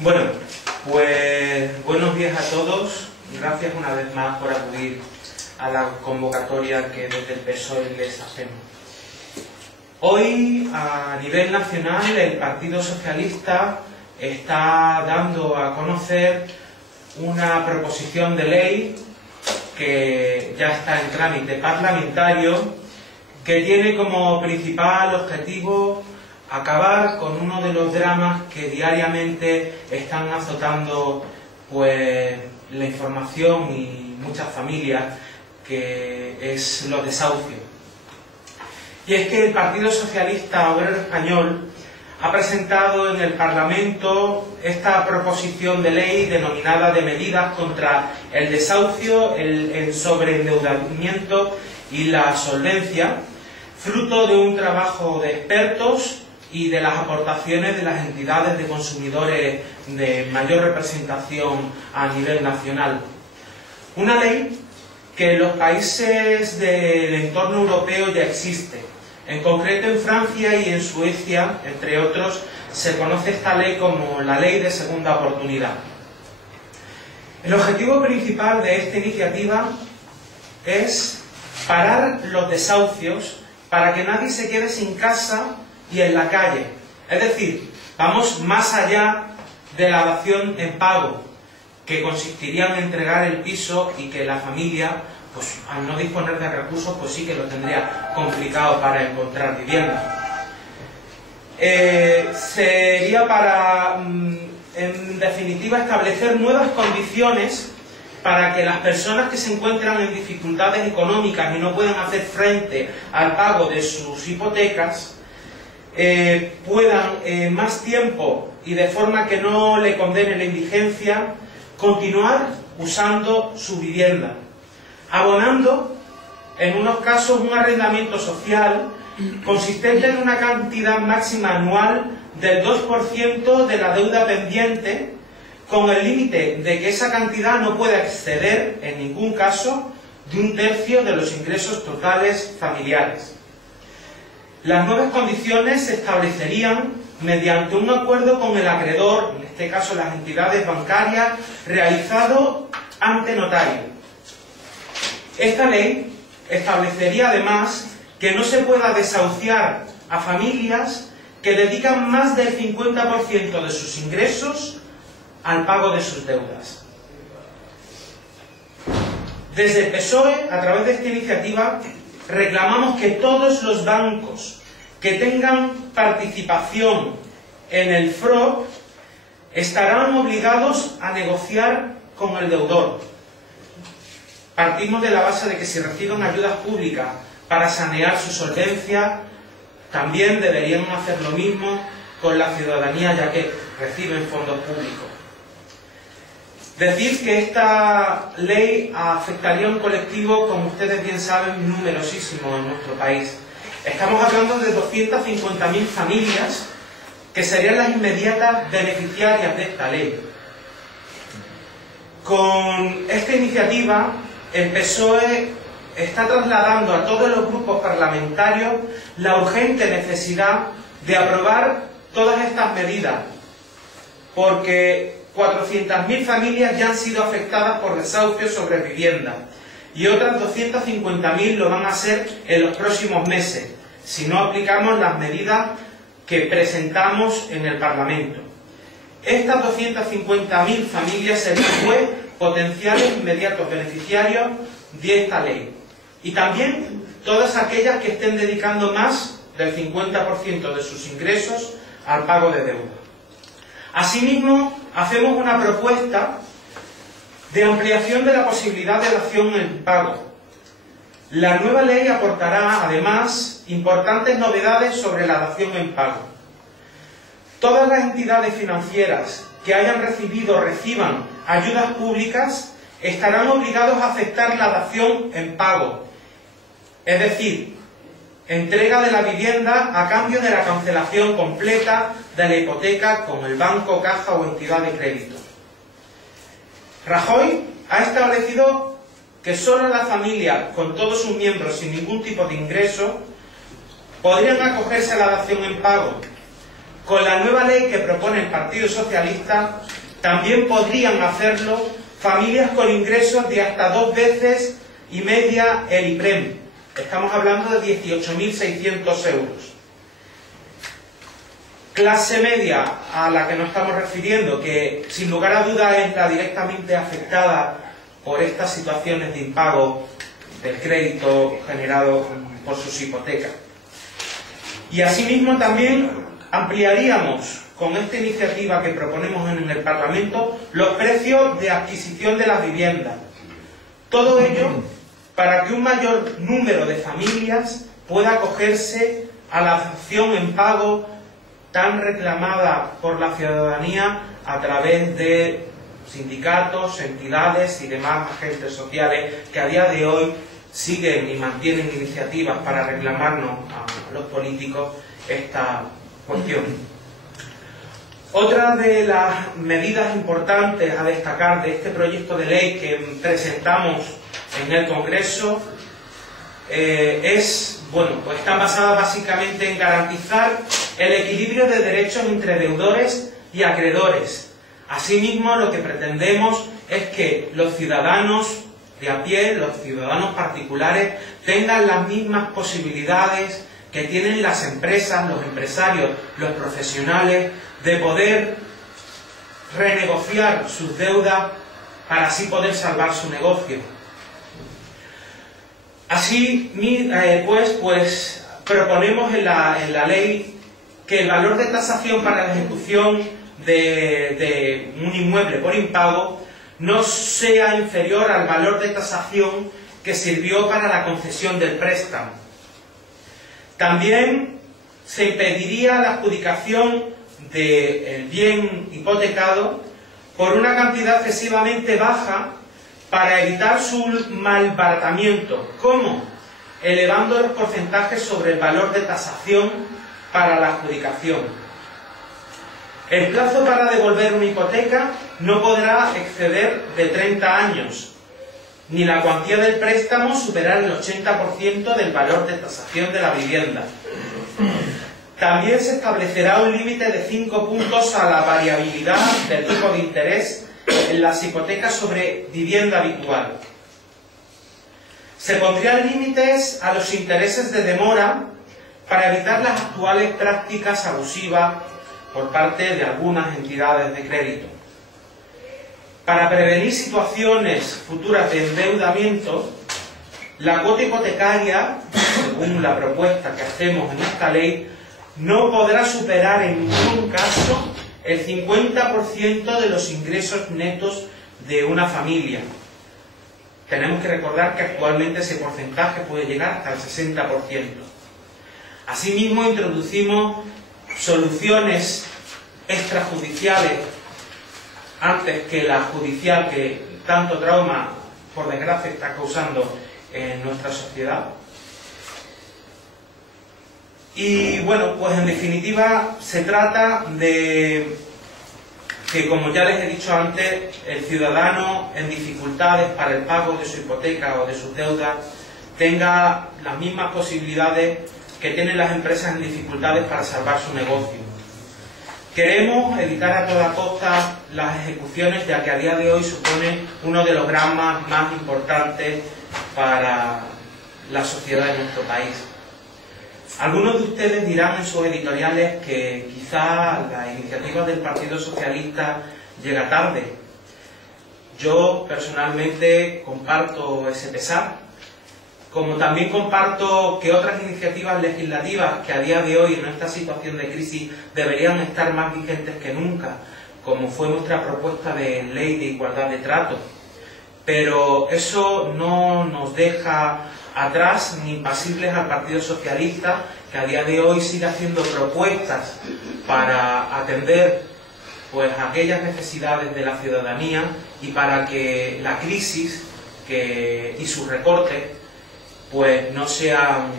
Bueno, pues buenos días a todos. Gracias una vez más por acudir a la convocatoria que desde el PSOE les hacemos. Hoy, a nivel nacional, el Partido Socialista está dando a conocer una proposición de ley que ya está en trámite parlamentario, que tiene como principal objetivo acabar con uno de los dramas que diariamente están azotando pues la información y muchas familias, que es los desahucios. Y es que el Partido Socialista Obrero Español ha presentado en el Parlamento esta proposición de ley denominada de medidas contra el desahucio, el sobreendeudamiento y la solvencia, fruto de un trabajo de expertos y de las aportaciones de las entidades de consumidores de mayor representación a nivel nacional. Una ley que en los países del entorno europeo ya existe. En concreto en Francia y en Suecia, entre otros, se conoce esta ley como la Ley de Segunda Oportunidad. El objetivo principal de esta iniciativa es parar los desahucios para que nadie se quede sin casa y en la calle. Es decir, vamos más allá de la dación en pago, que consistiría en entregar el piso y que la familia, pues al no disponer de recursos, pues sí que lo tendría complicado para encontrar vivienda. Sería para, en definitiva, establecer nuevas condiciones para que las personas que se encuentran en dificultades económicas y no puedan hacer frente al pago de sus hipotecas, puedan más tiempo y de forma que no le condene la indigencia, continuar usando su vivienda, abonando en unos casos un arrendamiento social consistente en una cantidad máxima anual del 2% de la deuda pendiente, con el límite de que esa cantidad no pueda exceder en ningún caso de 1/3 de los ingresos totales familiares. Las nuevas condiciones se establecerían mediante un acuerdo con el acreedor, en este caso las entidades bancarias, realizado ante notario. Esta ley establecería además que no se pueda desahuciar a familias que dedican más del 50% de sus ingresos al pago de sus deudas. Desde el PSOE, a través de esta iniciativa, reclamamos que todos los bancos que tengan participación en el FROB estarán obligados a negociar con el deudor. Partimos de la base de que si reciben ayudas públicas para sanear su solvencia, también deberían hacer lo mismo con la ciudadanía, ya que reciben fondos públicos. Decir que esta ley afectaría a un colectivo, como ustedes bien saben, numerosísimo en nuestro país. Estamos hablando de 250.000 familias que serían las inmediatas beneficiarias de esta ley. Con esta iniciativa, el PSOE está trasladando a todos los grupos parlamentarios la urgente necesidad de aprobar todas estas medidas, porque 400.000 familias ya han sido afectadas por desahucios sobre vivienda y otras 250.000 lo van a ser en los próximos meses, si no aplicamos las medidas que presentamos en el Parlamento. Estas 250.000 familias serían pues potenciales inmediatos beneficiarios de esta ley, y también todas aquellas que estén dedicando más del 50% de sus ingresos al pago de deuda. Asimismo, hacemos una propuesta de ampliación de la posibilidad de dación en pago. La nueva ley aportará, además, importantes novedades sobre la dación en pago. Todas las entidades financieras que hayan recibido o reciban ayudas públicas estarán obligados a aceptar la dación en pago, es decir, entrega de la vivienda a cambio de la cancelación completa de la hipoteca con el banco, caja o entidad de crédito. Rajoy ha establecido que solo las familias con todos sus miembros sin ningún tipo de ingreso podrían acogerse a la dación en pago, Con la nueva ley que propone el Partido Socialista, también podrían hacerlo familias con ingresos de hasta 2,5 veces el IPREM. Estamos hablando de 18.600 euros. Clase media a la que nos estamos refiriendo, que sin lugar a dudas es la directamente afectada por estas situaciones de impago del crédito generado por sus hipotecas. Y asimismo también ampliaríamos con esta iniciativa que proponemos en el Parlamento los precios de adquisición de las viviendas. Todo ello para que un mayor número de familias pueda acogerse a la dación en pago tan reclamada por la ciudadanía a través de sindicatos, entidades y demás agentes sociales que a día de hoy siguen y mantienen iniciativas para reclamarnos a los políticos esta cuestión. Otra de las medidas importantes a destacar de este proyecto de ley que presentamos en el Congreso está basada básicamente en garantizar el equilibrio de derechos entre deudores y acreedores. Asimismo, lo que pretendemos es que los ciudadanos de a pie, los ciudadanos particulares, tengan las mismas posibilidades que tienen las empresas, los empresarios, los profesionales, de poder renegociar sus deudas para así poder salvar su negocio. Así pues proponemos en la ley que el valor de tasación para la ejecución de un inmueble por impago no sea inferior al valor de tasación que sirvió para la concesión del préstamo. También se impediría la adjudicación del bien hipotecado por una cantidad excesivamente baja para evitar su malbaratamiento. ¿Cómo? Elevando los porcentajes sobre el valor de tasación para la adjudicación. El plazo para devolver una hipoteca no podrá exceder de 30 años, ni la cuantía del préstamo superar el 80% del valor de tasación de la vivienda. También se establecerá un límite de 5 puntos a la variabilidad del tipo de interés en las hipotecas sobre vivienda habitual. Se pondrían límites a los intereses de demora para evitar las actuales prácticas abusivas por parte de algunas entidades de crédito. Para prevenir situaciones futuras de endeudamiento, la cuota hipotecaria, según la propuesta que hacemos en esta ley, no podrá superar en ningún caso el 50% de los ingresos netos de una familia. Tenemos que recordar que actualmente ese porcentaje puede llegar hasta el 60%. Asimismo, introducimos soluciones extrajudiciales antes que la judicial que tanto trauma, por desgracia, está causando en nuestra sociedad. Y bueno, pues en definitiva se trata de que, como ya les he dicho antes, el ciudadano en dificultades para el pago de su hipoteca o de sus deudas tenga las mismas posibilidades que tienen las empresas en dificultades para salvar su negocio. Queremos evitar a toda costa las ejecuciones, ya que a día de hoy supone uno de los dramas más importantes para la sociedad de nuestro país. Algunos de ustedes dirán en sus editoriales que quizá la iniciativa del Partido Socialista llega tarde. Yo personalmente comparto ese pesar, como también comparto que otras iniciativas legislativas que a día de hoy en esta situación de crisis deberían estar más vigentes que nunca, como fue nuestra propuesta de ley de igualdad de trato. Pero eso no nos deja atrás ni impasibles al Partido Socialista, que a día de hoy sigue haciendo propuestas para atender pues aquellas necesidades de la ciudadanía y para que la crisis y sus recortes pues no sean,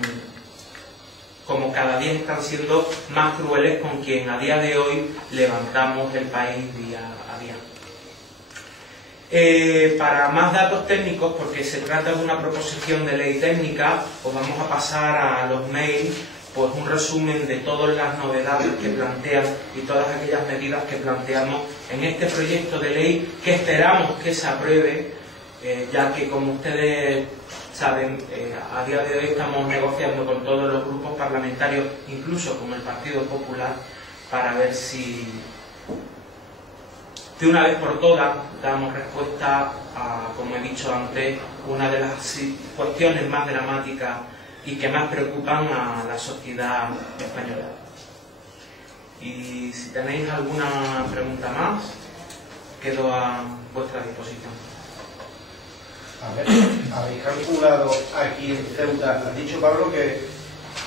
como cada día están siendo, más crueles con quien a día de hoy levantamos el país día a día. Para más datos técnicos, porque se trata de una proposición de ley técnica, os vamos a pasar a los mails pues un resumen de todas las novedades que plantean y todas aquellas medidas que planteamos en este proyecto de ley que esperamos que se apruebe, ya que, como ustedes saben, a día de hoy estamos negociando con todos los grupos parlamentarios, incluso con el Partido Popular, para ver si de una vez por todas damos respuesta a, como he dicho antes, una de las cuestiones más dramáticas y que más preocupan a la sociedad española. Y si tenéis alguna pregunta más, quedo a vuestra disposición. A ver, habéis calculado aquí en Ceuta, has dicho, Pablo, que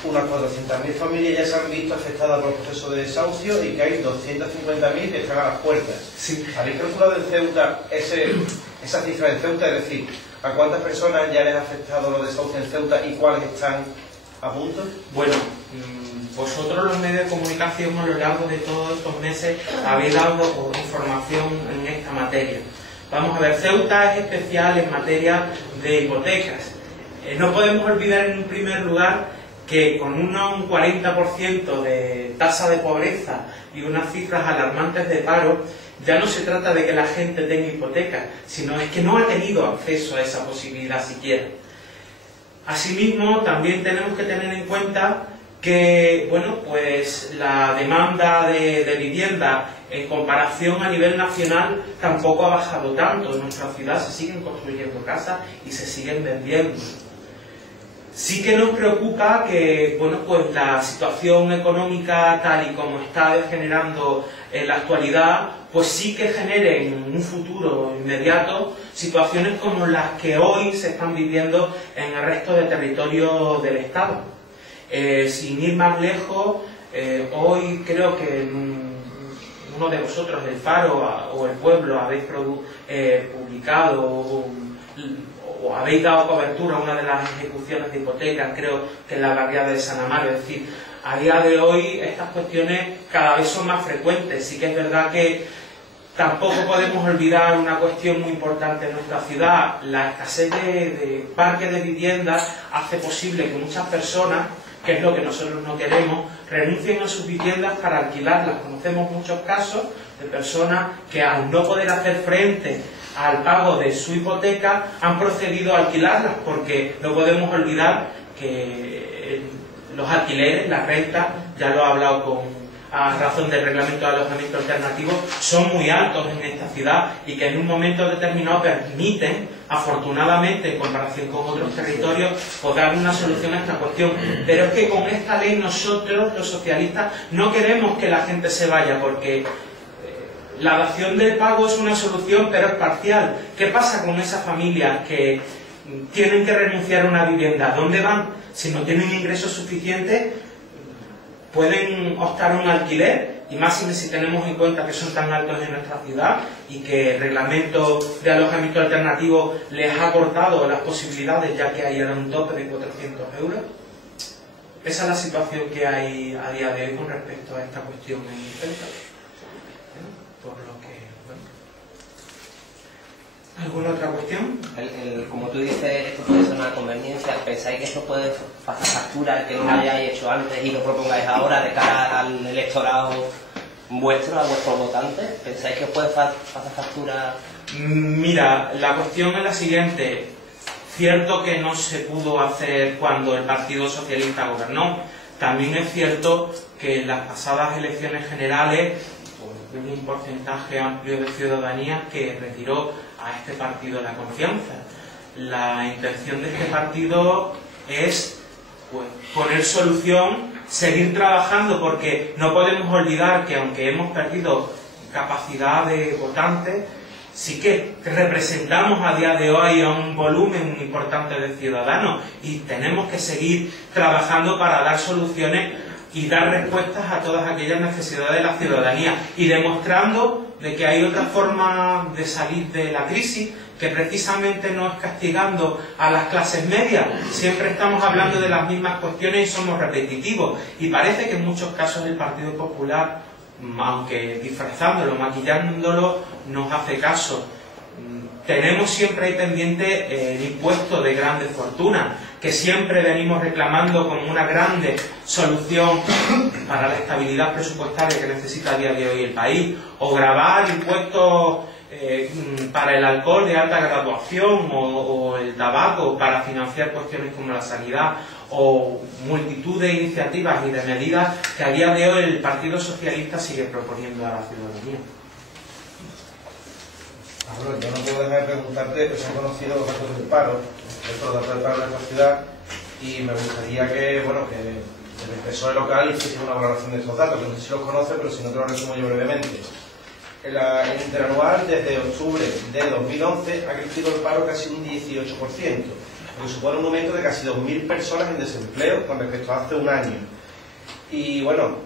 unas 400.000 familias ya se han visto afectadas por el proceso de desahucio y que hay 250.000 que están a las puertas. Sí. ¿Habéis calculado en Ceuta esa cifra en Ceuta? Es decir, ¿a cuántas personas ya les ha afectado los desahucios en Ceuta y cuáles están a punto? Bueno, vosotros los medios de comunicación a lo largo de todos estos meses habéis dado información en esta materia. Vamos a ver, Ceuta es especial en materia de hipotecas. No podemos olvidar en un primer lugar que con un 40% de tasa de pobreza y unas cifras alarmantes de paro, ya no se trata de que la gente tenga hipoteca, sino es que no ha tenido acceso a esa posibilidad siquiera. Asimismo, también tenemos que tener en cuenta que, bueno, pues la demanda de vivienda en comparación a nivel nacional tampoco ha bajado tanto. En nuestra ciudad se siguen construyendo casas y se siguen vendiendo. Sí que nos preocupa que, bueno, pues la situación económica tal y como está degenerando en la actualidad, pues sí que genere en un futuro inmediato situaciones como las que hoy se están viviendo en el resto de territorios del Estado. Sin ir más lejos, hoy creo que uno de vosotros, El Faro o El Pueblo, habéis publicado o habéis dado cobertura a una de las ejecuciones de hipotecas, creo que en la barriada de San Amaro. Es decir, a día de hoy estas cuestiones cada vez son más frecuentes. Sí que es verdad que tampoco podemos olvidar una cuestión muy importante en nuestra ciudad. La escasez de parques de viviendas hace posible que muchas personas, que es lo que nosotros no queremos, renuncien a sus viviendas para alquilarlas. Conocemos muchos casos de personas que, al no poder hacer frente al pago de su hipoteca, han procedido a alquilarlas, porque no podemos olvidar que los alquileres, las rentas, ya lo he hablado a razón del reglamento de alojamiento alternativo, son muy altos en esta ciudad y que en un momento determinado permiten, afortunadamente en comparación con otros territorios, pues dar una solución a esta cuestión. Pero es que con esta ley nosotros, los socialistas, no queremos que la gente se vaya, porque la dación del pago es una solución, pero es parcial. ¿Qué pasa con esas familias que tienen que renunciar a una vivienda? ¿Dónde van? Si no tienen ingresos suficientes, pueden optar a un alquiler, y más si tenemos en cuenta que son tan altos en nuestra ciudad y que el reglamento de alojamiento alternativo les ha cortado las posibilidades, ya que hay un tope de 400 euros. Esa es la situación que hay a día de hoy con respecto a esta cuestión en Ceuta. Por lo que, bueno. ¿Alguna otra cuestión? Como tú dices, esto puede ser una conveniencia. ¿Pensáis que esto puede pasar factura al que no lo hayáis hecho antes y lo propongáis ahora de cara al electorado vuestro, a vuestros votantes? ¿Pensáis que puede pasar factura? Mira, la cuestión es la siguiente. Cierto que no se pudo hacer cuando el Partido Socialista gobernó. También es cierto que en las pasadas elecciones generales hubo un porcentaje amplio de ciudadanía que retiró a este partido la confianza. La intención de este partido es, pues, poner solución, seguir trabajando, porque no podemos olvidar que aunque hemos perdido capacidad de votantes, sí que representamos a día de hoy a un volumen importante de ciudadanos y tenemos que seguir trabajando para dar soluciones y dar respuestas a todas aquellas necesidades de la ciudadanía, y demostrando de que hay otra forma de salir de la crisis, que precisamente no es castigando a las clases medias. Siempre estamos hablando de las mismas cuestiones y somos repetitivos, y parece que en muchos casos el Partido Popular, aunque disfrazándolo, maquillándolo, nos hace caso. tenemos siempre ahí pendiente el impuesto de grandes fortunas, que siempre venimos reclamando como una grande solución para la estabilidad presupuestaria que necesita a día de hoy el país, o gravar impuestos para el alcohol de alta graduación o el tabaco para financiar cuestiones como la sanidad, o multitud de iniciativas y de medidas que a día de hoy el Partido Socialista sigue proponiendo a la ciudadanía. Pablo, yo no puedo dejar de preguntarte, que se han conocido los datos del paro, los datos del paro de nuestra ciudad, y me gustaría que, bueno, que el PSOE local hiciese una valoración de estos datos, que no sé si los conoce, pero si no te lo resumo yo brevemente. El interanual desde octubre de 2011 ha crecido el paro casi un 18%, lo que supone un aumento de casi 2.000 personas en desempleo con respecto a hace un año. Y bueno,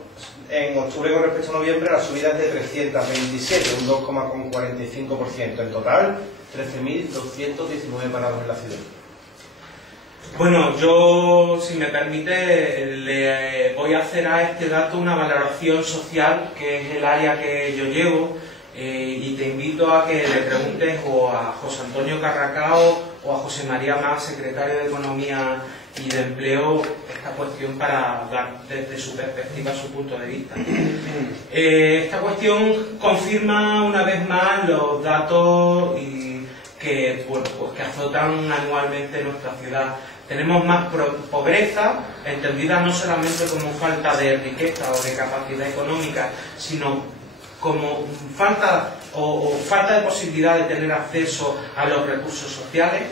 en octubre con respecto a noviembre la subida es de 327, un 2,45%. En total, 13.219 parados en la ciudad. Bueno, yo, si me permite, le voy a hacer a este dato una valoración social, que es el área que yo llevo, y te invito a que le preguntes o a José Antonio Carracao o a José María Mas, secretario de Economía y de Empleo, esta cuestión para dar desde su perspectiva su punto de vista. Esta cuestión confirma una vez más los datos que azotan anualmente nuestra ciudad. Tenemos más pobreza, entendida no solamente como falta de riqueza o de capacidad económica, sino como falta de posibilidad de tener acceso a los recursos sociales.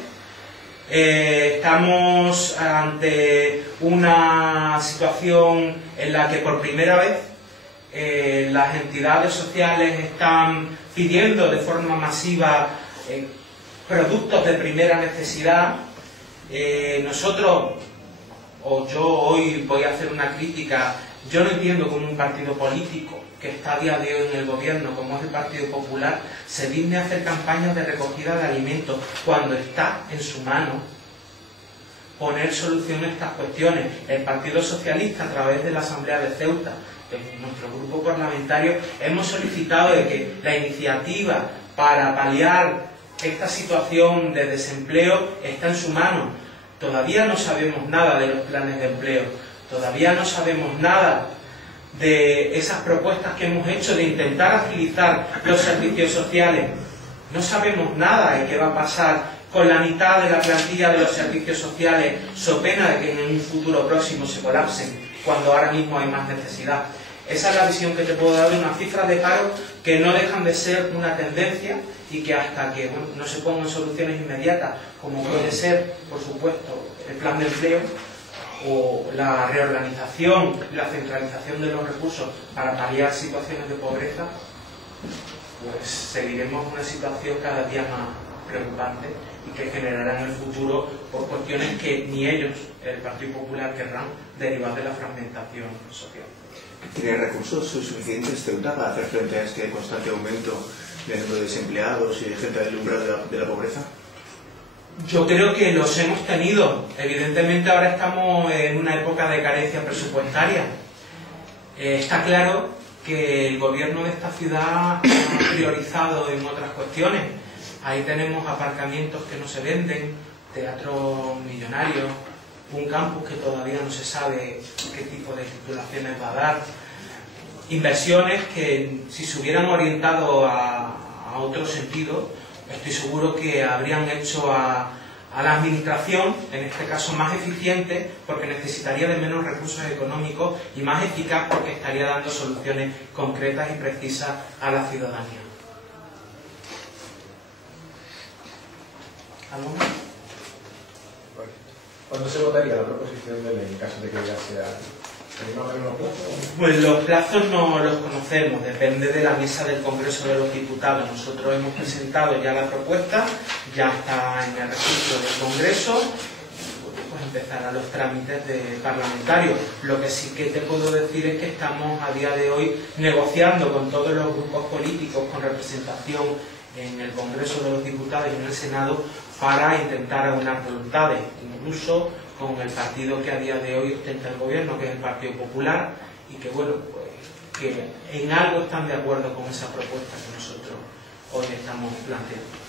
Estamos ante una situación en la que por primera vez las entidades sociales están pidiendo de forma masiva productos de primera necesidad. Nosotros, o yo hoy voy a hacer una crítica, yo no entiendo como un partido político que está a día de hoy en el gobierno, como es el Partido Popular, se digne a hacer campañas de recogida de alimentos cuando está en su mano poner solución a estas cuestiones. El Partido Socialista, a través de la Asamblea de Ceuta, en nuestro grupo parlamentario, hemos solicitado de que la iniciativa para paliar esta situación de desempleo está en su mano. Todavía no sabemos nada de los planes de empleo, todavía no sabemos nada de esas propuestas que hemos hecho de intentar agilizar los servicios sociales. No sabemos nada de qué va a pasar con la mitad de la plantilla de los servicios sociales, so pena de que en un futuro próximo se colapsen, cuando ahora mismo hay más necesidad. Esa es la visión que te puedo dar de unas cifras de paro que no dejan de ser una tendencia y que hasta que no se pongan soluciones inmediatas, como puede ser, por supuesto, el plan de empleo o la reorganización y la centralización de los recursos para paliar situaciones de pobreza, pues seguiremos una situación cada día más preocupante y que generará en el futuro por cuestiones que ni ellos, el Partido Popular, querrán derivar de la fragmentación social. ¿Tiene recursos suficientes Ceuta para hacer frente a este constante aumento del número de desempleados y de gente del umbral de la pobreza? Yo creo que los hemos tenido. Evidentemente ahora estamos en una época de carencia presupuestaria. Está claro que el gobierno de esta ciudad ha priorizado en otras cuestiones. Ahí tenemos aparcamientos que no se venden, teatros millonarios, un campus que todavía no se sabe qué tipo de titulaciones va a dar, inversiones que si se hubieran orientado a otro sentido, estoy seguro que habrían hecho a la administración, en este caso más eficiente, porque necesitaría de menos recursos económicos, y más eficaz porque estaría dando soluciones concretas y precisas a la ciudadanía. ¿Algo más? ¿Cuándo se votaría la proposición de ley en caso de que ya sea? ¿Tenemos los plazos? Pues los plazos no los conocemos, depende de la mesa del Congreso de los Diputados. Nosotros hemos presentado ya la propuesta, ya está en el registro del Congreso, pues empezarán los trámites parlamentarios. Lo que sí que te puedo decir es que estamos a día de hoy negociando con todos los grupos políticos con representación en el Congreso de los Diputados y en el Senado para intentar aunar voluntades, incluso con el partido que a día de hoy ostenta el gobierno, que es el Partido Popular, y que bueno, pues que en algo están de acuerdo con esa propuesta que nosotros hoy estamos planteando.